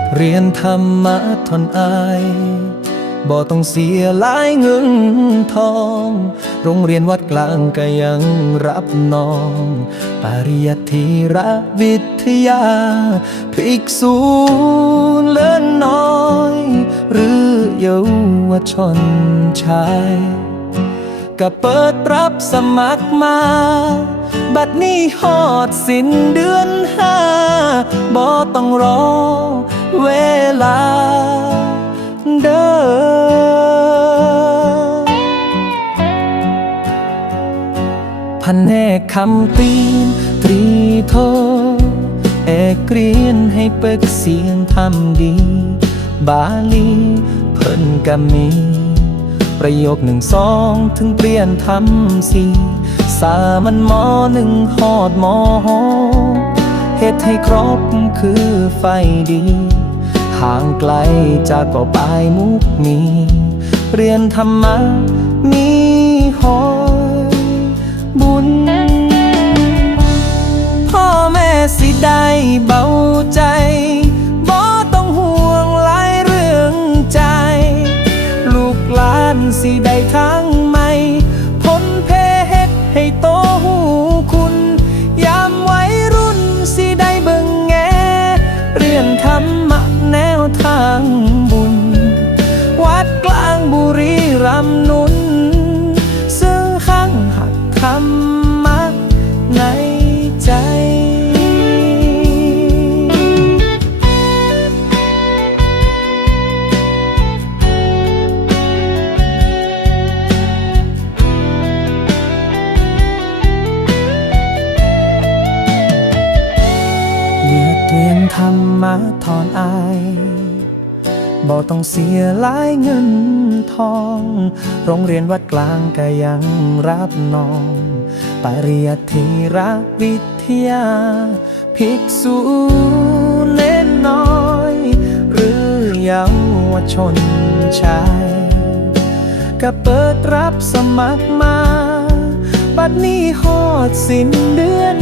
ดเรียนธรรมะทนอายบ่ต้องเสียหลายเงินทอง โรงเรียนวัดกลางก็ยังรับน้อง ปริยัติระวิทยา ภิกษุเลินน้อย หรือเยาวชนชาย ก็เปิดรับสมัครมา บัดนี้ฮอดสิ้นเดือนห้าบ่ต้องรอเวลาเด้อพันแน่คำตีนตรีโทเอกเรียนให้เปิกเสียงทำดี บาลีเพิ่นก็มี ประโยคหนึ่งสองถึงเปลี่ยนทำสี่สามันมอหนึ่งหอดมอหกเหตุให้ครบคือไฟดี ห่างไกลจากก็ปลายมุกมี เรียนธรรมะมีหอยบุญ พ่อแม่สิได้เบา ให้โตหูคุณ ยามวัยรุ่นสิได้เบิ่งแงเรียนธรรมะแนวทาง เรียนธรรมะทอนอายบ่ต้องเสียหลายเงินทอง โรงเรียนวัดกลางก็ยังรับน้อง ปริยัติรักวิทยา ภิกษุเน้นน้อย หรือเยาวชนชายก็เปิดรับสมัครมา บัดนี้ฮอดสิ้นเดือน